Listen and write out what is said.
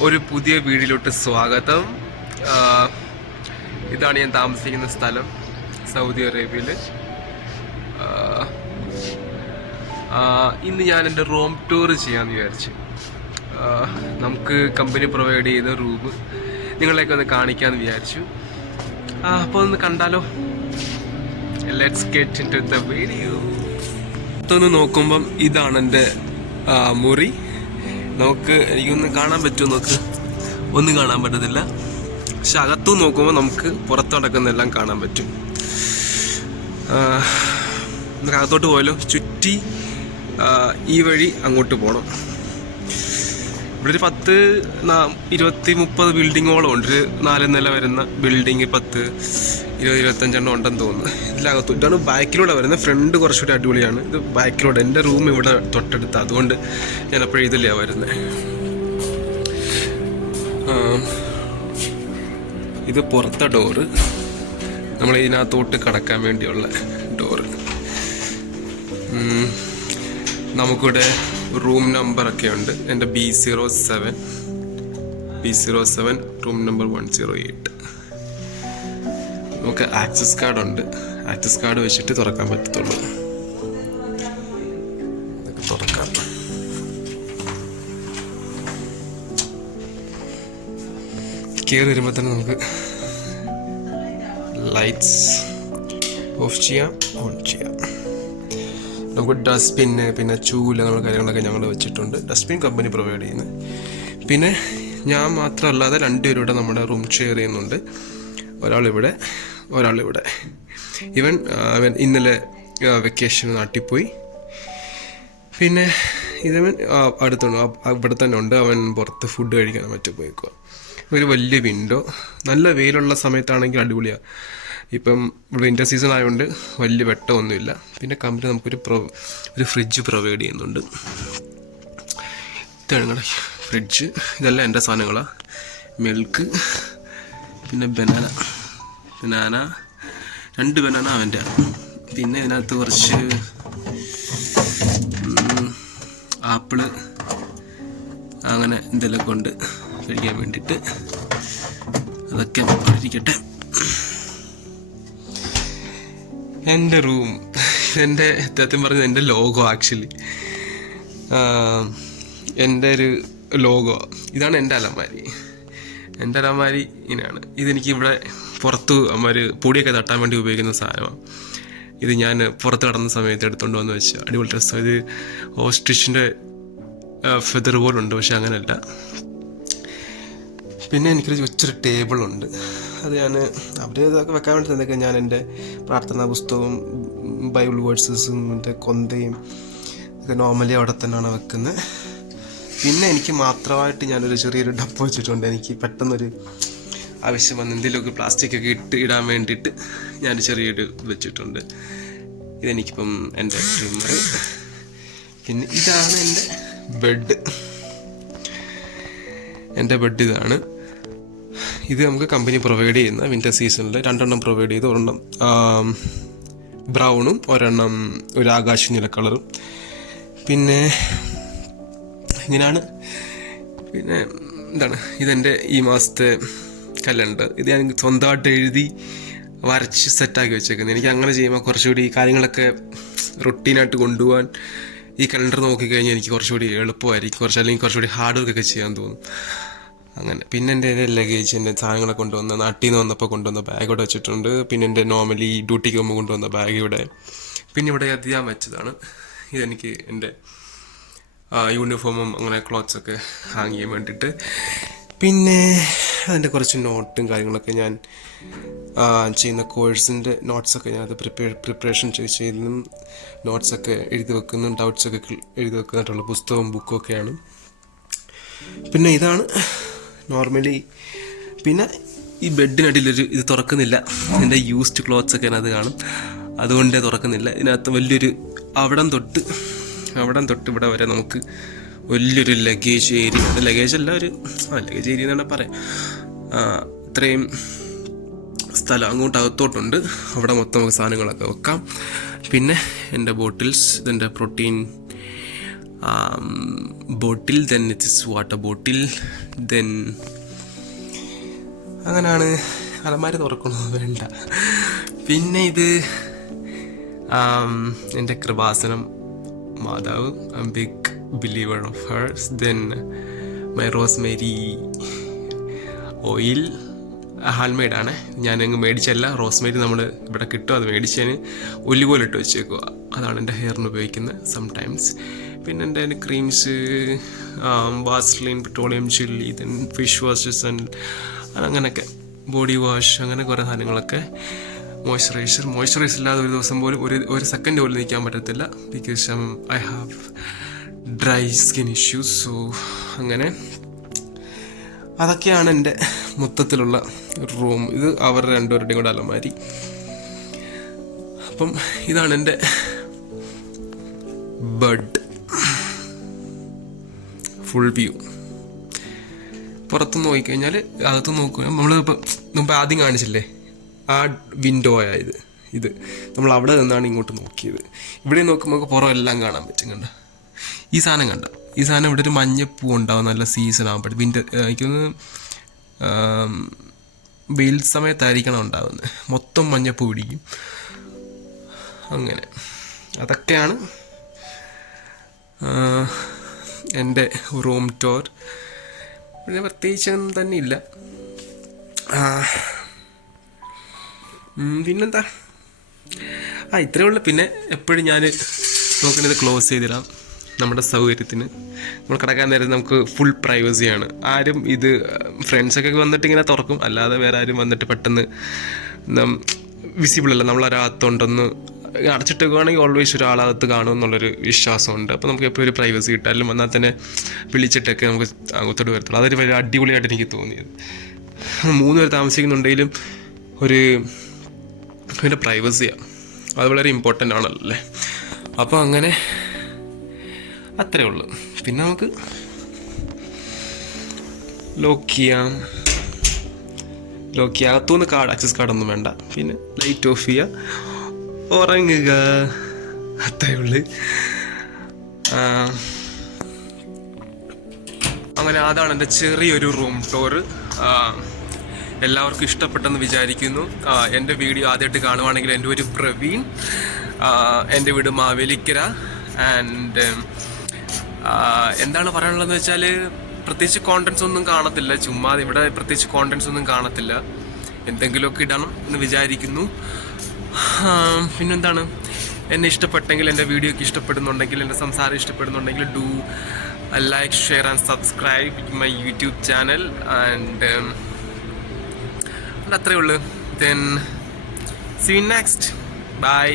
ഒരു പുതിയ വീഡിയോയിലോട്ട് സ്വാഗതം. ഇതാണ് ഞാൻ താമസിക്കുന്ന സ്ഥലം, സൗദി അറേബ്യയിൽ. ഇന്ന് ഞാൻ എൻ്റെ റൂം ടൂർ ചെയ്യാമെന്ന് വിചാരിച്ചു. നമുക്ക് കമ്പനി പ്രൊവൈഡ് ചെയ്ത റൂം നിങ്ങളെയൊക്കെ ഒന്ന് കാണിക്കാമെന്ന് വിചാരിച്ചു. അപ്പോൾ ഒന്ന് കണ്ടാലോ? Let's get into the video. ഇതൊന്ന് നോക്കുമ്പം ഇതാണ് എൻ്റെ മുറി. നമുക്ക് എനിക്കൊന്ന് കാണാൻ പറ്റുമോ നോക്ക്? ഒന്നും കാണാൻ പറ്റത്തില്ല. പക്ഷെ അകത്തു നോക്കുമ്പോൾ നമുക്ക് പുറത്ത് നടക്കുന്നതെല്ലാം കാണാൻ പറ്റും. നമുക്ക് അകത്തോട്ട് പോയാലോ? ചുറ്റി ഈ വഴി അങ്ങോട്ട് പോകണം. ഇവിടെ ഒരു 10-20-30 ബിൽഡിങ്ങോളം ഉണ്ട്. ഒരു 4 നില വരുന്ന ബിൽഡിങ് 10-20-25 ഉണ്ടെന്ന് തോന്നുന്നു. ഇതിലകത്തു ഇതാണ് ബാക്കിലൂടെ വരുന്നത്. ഫ്രണ്ട് കുറച്ചുകൂടി അടിപൊളിയാണ്. ഇത് ബാക്കിലൂടെ. എൻ്റെ റൂം ഇവിടെ തൊട്ടടുത്ത്, അതുകൊണ്ട് ഞാൻ അപ്പോഴും ഇതിലാണ് വരുന്നത്. ഇത് പുറത്തെ ഡോറ്, നമ്മൾ ഇതിനകത്തോട്ട് കടക്കാൻ വേണ്ടിയുള്ള ഡോറ്. നമുക്കിവിടെ റൂം നമ്പറൊക്കെ ഉണ്ട്. എൻ്റെ B07 റൂം നമ്പർ 108. നമുക്ക് ആക്സസ് കാർഡ് ഉണ്ട്. ആക്സസ് കാർഡ് വെച്ചിട്ട് തുറക്കാൻ പറ്റത്തുള്ളൂ. തുറക്കാം. കയറി വരുമ്പോൾ തന്നെ നമുക്ക് ലൈറ്റ്സ് ഓഫ് ചെയ്യാം, ഓൺ ചെയ്യാം. നമുക്ക് ഡസ്റ്റ്ബിന്ന്, പിന്നെ ചൂല്, നമ്മുടെ കാര്യങ്ങളൊക്കെ ഞങ്ങൾ വെച്ചിട്ടുണ്ട്. ഡസ്റ്റ്ബിൻ കമ്പനി പ്രൊവൈഡ് ചെയ്യുന്നത്. പിന്നെ ഞാൻ മാത്രമല്ലാതെ 2 പേരുടെ നമ്മുടെ റൂം ഷെയർ ചെയ്യുന്നുണ്ട്. ഒരാളിവിടെ, ഒരാളിവിടെ. അവൻ ഇന്നലെ വെക്കേഷൻ നാട്ടിൽ പോയി. പിന്നെ ഇതവൻ അടുത്തുണ്ട്, ഇവിടെ തന്നെ ഉണ്ട്. അവൻ പുറത്ത് ഫുഡ് കഴിക്കാൻ മറ്റും പോയിക്കുക. ഒരു വലിയ വിൻഡോ. നല്ല വെയിലുള്ള സമയത്താണെങ്കിൽ അടിപൊളിയാണ്. ഇപ്പം വിൻ്റർ സീസൺ ആയതുകൊണ്ട് വലിയ വെട്ടമൊന്നുമില്ല. പിന്നെ കമ്പനി നമുക്കൊരു ഫ്രിഡ്ജ് പ്രൊവൈഡ് ചെയ്യുന്നുണ്ട്. ഇതാണ് ഞങ്ങളുടെ ഫ്രിഡ്ജ്. ഇതെല്ലാം എൻ്റെ സാധനങ്ങളാണ്. മിൽക്ക്, പിന്നെ ബനാന 2 ബനാന അവൻ്റെ. പിന്നെ ഇതിനകത്ത് കുറച്ച് ആപ്പിള്, അങ്ങനെ എന്തെങ്കിലുമൊക്കെ ഉണ്ട് കഴിക്കാൻ വേണ്ടിയിട്ട്. അതൊക്കെ ഇരിക്കട്ടെ. എൻ്റെ റൂം, എൻ്റെ സത്യം പറഞ്ഞത് എൻ്റെ ലോഗോ. ആക്ച്വലി എൻ്റെ ഒരു ലോഗോ ഇതാണ്. എൻ്റെ അലമാരി ഇങ്ങനെയാണ്. ഇതെനിക്ക് ഇവിടെ പുറത്ത് അമ്മമാർ പൊടിയൊക്കെ തട്ടാൻ വേണ്ടി ഉപയോഗിക്കുന്ന സാധനമാണ്. ഇത് ഞാൻ പുറത്ത് കടന്ന സമയത്ത് എടുത്തുകൊണ്ട് വന്ന് വെച്ച അടിപൊളി ഡ്രസ്സ്. ഇത് ഓസ്ട്രിച്ചിൻ്റെ ഫെദർ പോലുണ്ട്, പക്ഷെ അങ്ങനെയല്ല. പിന്നെ എനിക്കൊരു കൊച്ചൊരു ടേബിളുണ്ട്. അത് ഞാൻ ഇതൊക്കെ വെക്കാൻ വേണ്ടി തന്നൊക്കെ ഞാൻ എൻ്റെ പ്രാർത്ഥനാ പുസ്തകവും ബൈബിൾ വേഴ്സസും എൻ്റെ കൊന്തയും ഒക്കെ നോർമലി അവിടെ തന്നെയാണ് വെക്കുന്നത്. പിന്നെ എനിക്ക് മാത്രമായിട്ട് ഞാനൊരു ചെറിയൊരു ഡപ്പ വെച്ചിട്ടുണ്ട്. എനിക്ക് പെട്ടെന്നൊരു ആവശ്യം വന്ന് എന്തെങ്കിലുമൊക്കെ പ്ലാസ്റ്റിക്കൊക്കെ ഇടാൻ വേണ്ടിയിട്ട് ഞാൻ ചെറിയൊരു വെച്ചിട്ടുണ്ട്. ഇതെനിക്കിപ്പം എൻ്റെ ട്രിമ്മർ. പിന്നെ ഇതാണ് എൻ്റെ ബെഡ് ഇതാണ്. ഇത് നമുക്ക് കമ്പനി പ്രൊവൈഡ് ചെയ്യുന്ന വിൻ്റർ സീസണിൽ 2 പ്രൊവൈഡ് ചെയ്ത്. ഒരെണ്ണം ബ്രൗണും ഒരെണ്ണം ഒരു ആകാശ നീല കളറും. പിന്നെ ഇങ്ങനെയാണ്. പിന്നെ എന്താണ്, ഇതെൻ്റെ ഈ മാസത്തെ കലണ്ടർ. ഇത് ഞാൻ സ്വന്തമായിട്ട് എഴുതി വരച്ച് സെറ്റാക്കി വെച്ചേക്കുന്നത്. എനിക്ക് അങ്ങനെ ചെയ്യുമ്പോൾ കുറച്ചുകൂടി കാര്യങ്ങളൊക്കെ റൊട്ടീനായിട്ട് കൊണ്ടുപോകാൻ ഈ കലണ്ടർ നോക്കിക്കഴിഞ്ഞാൽ എനിക്ക് കുറച്ചുകൂടി എളുപ്പമായിരിക്കും. അല്ലെങ്കിൽ കുറച്ചുകൂടി ഹാർഡ് വർക്കൊക്കെ ചെയ്യാൻ തോന്നും. അങ്ങനെ. പിന്നെ എൻ്റെ ലഗേജ്, എൻ്റെ സാധനങ്ങളൊക്കെ കൊണ്ടുവന്ന നാട്ടിൽ നിന്ന് വന്നപ്പോൾ കൊണ്ടുവന്ന ബാഗ് ഇവിടെ വെച്ചിട്ടുണ്ട്. പിന്നെ എൻ്റെ നോർമലി ഡ്യൂട്ടിക്ക് പോകുമ്പോൾ കൊണ്ടുവന്ന ബാഗ് ഇവിടെ. പിന്നെ ഇവിടെ ഞാൻ വെച്ചതാണ്. ഇതെനിക്ക് എൻ്റെ യൂണിഫോമും അങ്ങനെ ക്ലോത്ത്സൊക്കെ ഹാങ് ചെയ്യാൻ വേണ്ടിയിട്ട്. പിന്നെ അതിൻ്റെ കുറച്ച് നോട്ടും കാര്യങ്ങളൊക്കെ ഞാൻ ചെയ്യുന്ന കോഴ്സിൻ്റെ നോട്ട്സൊക്കെ ഞാനത് പ്രിപ്പറേഷൻ ചെയ്യുന്നതും നോട്ട്സൊക്കെ എഴുതി വെക്കുന്നതും ഡൗട്ട്സൊക്കെ എഴുതി വെക്കുന്നതായിട്ടുള്ള പുസ്തകവും ബുക്കും ഒക്കെയാണ്. പിന്നെ ഇതാണ് നോർമലി. പിന്നെ ഈ ബെഡിനടിയിലൊരു ഇത് തുറക്കുന്നില്ല. എൻ്റെ യൂസ്ഡ് ക്ലോത്ത്സൊക്കെ അതിനകത്ത് കാണും, അതുകൊണ്ടേ തുറക്കുന്നില്ല. ഇതിനകത്ത് വലിയൊരു അവിടം തൊട്ട് ഇവിടെ വരെ നമുക്ക് വലിയൊരു ലഗേജ് ഏരിയ. ലഗേജ് അല്ല, ലഗേജ് ഏരിയ എന്നാണ് പറയാം. ഇത്രയും സ്ഥലം അങ്ങോട്ട് അകത്തോട്ടുണ്ട്. അവിടെ മൊത്തം നമുക്ക് സാധനങ്ങളൊക്കെ വെക്കാം. പിന്നെ എൻ്റെ ബോട്ടിൽസ്, ഇതെൻ്റെ protein bottle, then it is water bottle, then അങ്ങനെയാണ്. അലമാര തുറക്കണോ വേണ്ട. പിന്നെ ഇത് എൻ്റെ കൃപാസനം മാതാവ്, I am big believer of hers. Then my rosemary oil, hand മെയ്ഡാണ്. ഞാനങ്ങ് മേടിച്ചല്ല, റോസ്മേരി നമ്മൾ ഇവിടെ കിട്ടും, അത് മേടിച്ചതിന് ഒലിവ് ഓയിൽ ഇട്ട് വെച്ചേക്കുക. അതാണ് എൻ്റെ ഹെയറിന് ഉപയോഗിക്കുന്നത് സംടൈംസ്. പിന്നെ എൻ്റെ creams, Vaseline, petroleum chilli, then fish washes and അങ്ങനെയൊക്കെ, ബോഡി വാഷ്, അങ്ങനെ കുറേ സാധനങ്ങളൊക്കെ. മോയ്സ്ചറൈസർ ഇല്ലാതെ ഒരു ദിവസം പോലും ഒരു സെക്കൻഡ് പോലും നിൽക്കാൻ പറ്റത്തില്ല, because I have dry skin issues. So അങ്ങനെ അതൊക്കെയാണ് എൻ്റെ മൊത്തത്തിലുള്ള റൂം. ഇത് അവരുടെ രണ്ടുപേരുടെയും കൂടെ അലമാരി. അപ്പം ഇതാണ് എൻ്റെ ബെഡ് ഫുൾ വ്യൂ. പുറത്ത് നോക്കിക്കഴിഞ്ഞാൽ അകത്ത് നോക്കുക, നമ്മളിപ്പോൾ മുമ്പ് ആദ്യം കാണിച്ചില്ലേ ആ വിൻഡോയാ ഇത് നമ്മൾ അവിടെ നിന്നാണ് ഇങ്ങോട്ട് നോക്കിയത്. ഇവിടെ നോക്കുമ്പോൾ പുറം എല്ലാം കാണാൻ പറ്റും. കണ്ട ഈ സാധനം ഇവിടെ ഒരു മഞ്ഞപ്പൂ ഉണ്ടാവും, നല്ല സീസൺ ആകുമ്പോഴേ. എനിക്കൊന്ന് വെയിൽ സമയത്തായിരിക്കണം ഉണ്ടാവുന്നത്, മൊത്തം മഞ്ഞപ്പൂ പിടിക്കും. അങ്ങനെ അതൊക്കെയാണ് എൻ്റെ റൂം ടൂർ. പിന്നെ പ്രത്യേകിച്ചൊന്നും തന്നെ ഇല്ല. പിന്നെന്താ, ഇത്രയേ ഉള്ളൂ. പിന്നെ എപ്പോഴും ഞാൻ നോക്കുന്നത് ക്ലോസ് ചെയ്തിടാം നമ്മുടെ സൗകര്യത്തിന്. നമ്മൾ കിടക്കാൻ നേരം നമുക്ക് ഫുൾ പ്രൈവസിയാണ്. ആരും ഇത് ഫ്രണ്ട്സൊക്കെ വന്നിട്ട് ഇങ്ങനെ തുറക്കും, അല്ലാതെ വേറെ ആരും വന്നിട്ട് പെട്ടെന്ന് വിസിബിൾ അല്ല. നമ്മളൊരാകത്തുണ്ടെന്ന് അടച്ചിട്ട് വെക്കുകയാണെങ്കിൽ ഓൾവേസ് ഒരാളകത്ത് കാണും എന്നുള്ളൊരു വിശ്വാസമുണ്ട്. അപ്പോൾ നമുക്ക് എപ്പോഴും ഒരു പ്രൈവസി കിട്ടാലും വന്നാൽ തന്നെ വിളിച്ചിട്ടൊക്കെ നമുക്ക് അകത്തോട്ട് വരത്തുള്ളൂ. അതൊരു വലിയ അടിപൊളിയായിട്ട് എനിക്ക് തോന്നിയത്. 3 പേർ താമസിക്കുന്നുണ്ടെങ്കിലും ഒരു പ്രൈവസിയാണ്, അത് വളരെ ഇമ്പോർട്ടൻ്റ് ആണല്ലോ അല്ലേ. അപ്പോൾ അങ്ങനെ അത്രേ ഉള്ളൂ. പിന്നെ നമുക്ക് ലോക്ക് അകത്തുനിന്ന് ആക്സസ് കാർഡൊന്നും വേണ്ട. പിന്നെ ലൈറ്റ് ഓഫ് ചെയ്യുക, ഉറങ്ങുക, അത്രേ ഉള്ളു. അങ്ങനെ അതാണ് എൻ്റെ ചെറിയൊരു റൂം ടൂർ. എല്ലാവർക്കും ഇഷ്ടപ്പെട്ടെന്ന് വിചാരിക്കുന്നു. എൻ്റെ വീഡിയോ ആദ്യമായിട്ട് കാണുവാണെങ്കിൽ എൻ്റെ ഒരു പ്രവീൺ, എൻ്റെ വീട് മാവേലിക്കര. ആൻഡ് എന്താണ് പറയാനുള്ളതെന്ന് വെച്ചാൽ, പ്രത്യേകിച്ച് കോണ്ടൻസ് ഒന്നും കാണത്തില്ല, ചുമ്മാ ഇവിടെ പ്രത്യേകിച്ച് കോണ്ടൻസ് ഒന്നും കാണത്തില്ല. എന്തെങ്കിലുമൊക്കെ ഇടണം എന്ന് വിചാരിക്കുന്നു. പിന്നെന്താണ്, എന്നെ ഇഷ്ടപ്പെട്ടെങ്കിൽ, എൻ്റെ വീഡിയോക്ക് ഇഷ്ടപ്പെടുന്നുണ്ടെങ്കിൽ, എൻ്റെ സംസാരം ഇഷ്ടപ്പെടുന്നുണ്ടെങ്കിൽ, do like, share and subscribe my YouTube channel. And അത്രയേ ഉള്ളൂ. Then see you next. By.